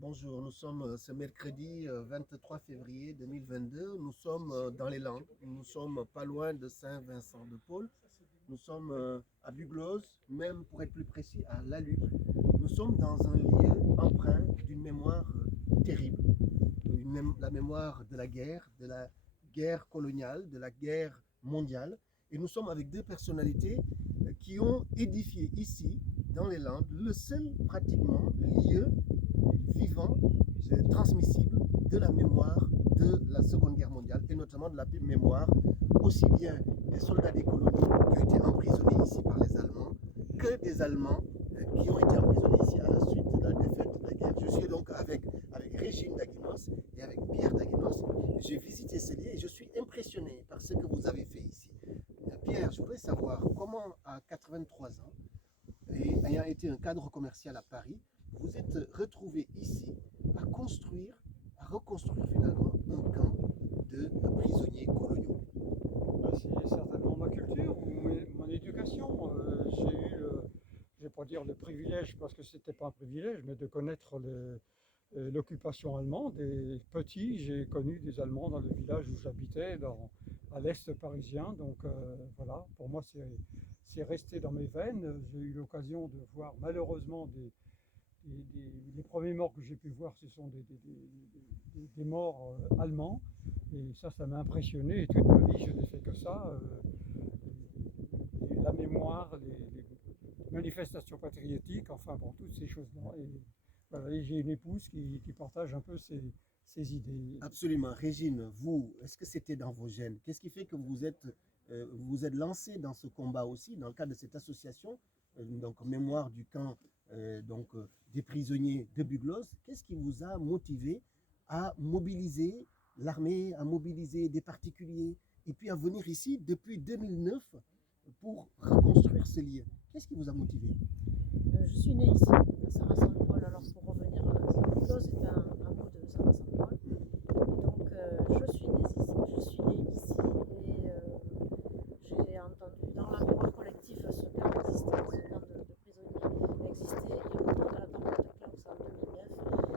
Bonjour, nous sommes ce mercredi 23 février 2022. Nous sommes dans les Landes. Nous sommes pas loin de Saint-Vincent-de-Paul. Nous sommes à Bugloz, même pour être plus précis, à La Luc. Nous sommes dans un lieu empreint d'une mémoire terrible. La mémoire de la guerre coloniale, de la guerre mondiale. Et nous sommes avec deux personnalités qui ont édifié ici, dans les Landes, le seul pratiquement lieu vivant, transmissible de la mémoire de la Seconde Guerre mondiale et notamment de la mémoire aussi bien des soldats des colonies qui ont été emprisonnés ici par les Allemands que des Allemands qui ont été emprisonnés ici à la suite de la défaite de la guerre. Je suis donc avec Régine Daguinos et avec Pierre Daguinos. J'ai visité ce lieu et je suis impressionné par ce que vous avez fait ici. Pierre, je voudrais savoir comment à 83 ans, et ayant été un cadre commercial à Paris, vous êtes retrouvé ici à reconstruire finalement un camp de prisonniers coloniaux. C'est certainement ma culture ou mon éducation. J'ai eu, je ne vais pas dire le privilège parce que ce n'était pas un privilège, mais de connaître l'occupation allemande. Et petit, j'ai connu des Allemands dans le village où j'habitais, à l'est parisien. Donc voilà, pour moi, c'est resté dans mes veines. J'ai eu l'occasion de voir malheureusement les premiers morts que j'ai pu voir, ce sont des morts allemands. Et ça m'a impressionné. Et toute ma vie, je n'ai fait que ça. La mémoire, les manifestations patriotiques, enfin bon, toutes ces choses-là. Et, voilà, et j'ai une épouse qui partage un peu ces idées. Absolument. Régine, vous, est-ce que c'était dans vos gènes? Qu'est-ce qui fait que vous êtes lancé dans ce combat aussi, dans le cadre de cette association, donc mémoire du camp des prisonniers de Bugloz? Qu'est-ce qui vous a motivé à mobiliser l'armée, à mobiliser des particuliers et puis à venir ici depuis 2009 pour reconstruire ce lieu? Qu'est-ce qui vous a motivé? Je suis née ici, à Saint-Vincent-de-Paul. Alors pour revenir, Bugloz est un hameau de Saint-Vincent-de-Paul. Donc je suis née ici et j'ai entendu dans la mémoire collective ce camp existait, ce camp de prisonniers existait. Et au moment de la tempête de Klaus en 2009,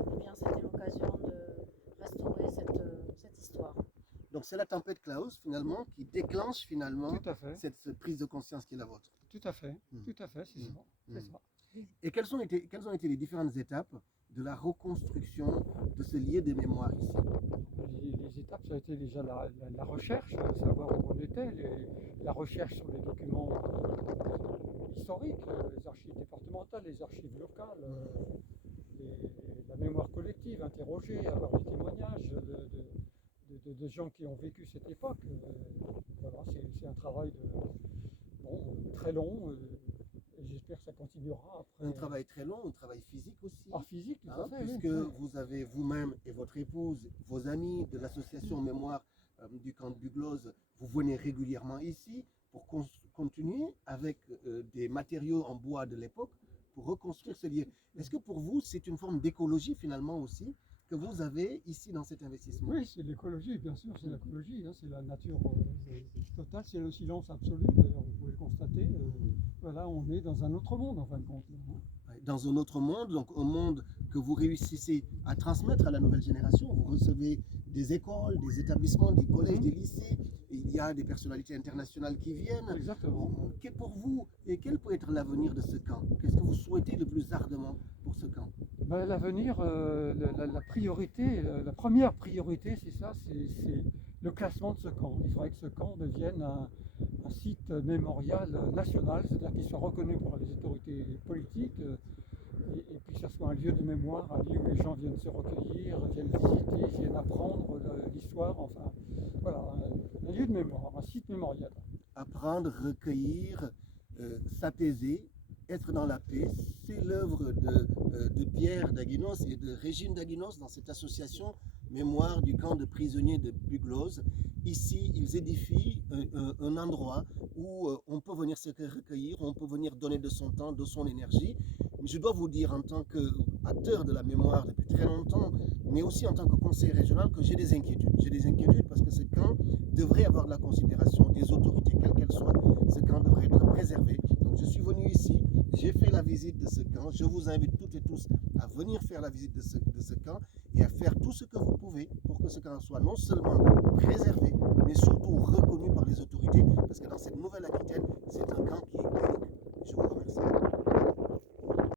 eh bien, c'était l'occasion de restaurer cette histoire. Donc c'est la tempête Klaus finalement qui déclenche finalement Tout à fait. cette prise de conscience qui est la vôtre. Tout à fait, c'est ça. C'est ça. Et quelles ont été les différentes étapes de la reconstruction de ce lieu de mémoire ici? Les étapes, ça a été déjà la recherche, savoir où on était, la recherche sur les documents historiques, les archives départementales, les archives locales, la mémoire collective, interroger, avoir des témoignages de gens qui ont vécu cette époque. Voilà, c'est un travail très long. Et j'espère que ça continuera après. Un travail très long, un travail physique aussi. Physique, tout à fait. Puisque vous avez vous-même et votre épouse, vos amis de l'association Mémoire du camp de Bugloz, vous venez régulièrement ici pour continuer avec des matériaux en bois de l'époque pour reconstruire ce lieu. Est-ce que pour vous, c'est une forme d'écologie finalement aussi que vous avez ici dans cet investissement? Oui, c'est l'écologie, bien sûr, c'est l'écologie, c'est la nature totale, c'est le silence absolu, d'ailleurs, vous pouvez le constater. Voilà, on est dans un autre monde en fin de compte. Dans un autre monde, donc un monde que vous réussissez à transmettre à la nouvelle génération. Vous recevez des écoles, des établissements, des collèges, des lycées. Il y a des personnalités internationales qui viennent. Exactement. Pour vous, et quel peut être l'avenir de ce camp? Qu'est-ce que vous souhaitez le plus ardemment pour ce camp? L'avenir, la priorité, la première priorité, c'est ça, c'est le classement de ce camp. Il faudrait que ce camp devienne un site mémorial national, c'est-à-dire qu'il soit reconnu par les autorités politiques, et puis que ce soit un lieu de mémoire, un lieu où les gens viennent se recueillir, viennent visiter, viennent apprendre l'histoire, enfin voilà, un lieu de mémoire, un site mémorial. Apprendre, recueillir, s'apaiser, être dans la paix, c'est l'œuvre de Pierre Daguinos et de Régine Daguinos dans cette association Mémoire du camp de prisonniers de Bugloz. Ici, ils édifient un endroit où on peut venir se recueillir, on peut venir donner de son temps, de son énergie. Mais je dois vous dire, en tant qu'acteur de la mémoire depuis très longtemps, mais aussi en tant que conseiller régional, que j'ai des inquiétudes. J'ai des inquiétudes parce que ce camp devrait avoir de la considération des autorités, quelles qu'elles soient. Ce camp devrait être préservé. Donc je suis venu ici, j'ai fait la visite de ce camp. Je vous invite tout toutes et tous à venir faire la visite de ce camp et à faire tout ce que vous pouvez pour que ce camp soit non seulement préservé, mais surtout reconnu par les autorités, parce que dans cette nouvelle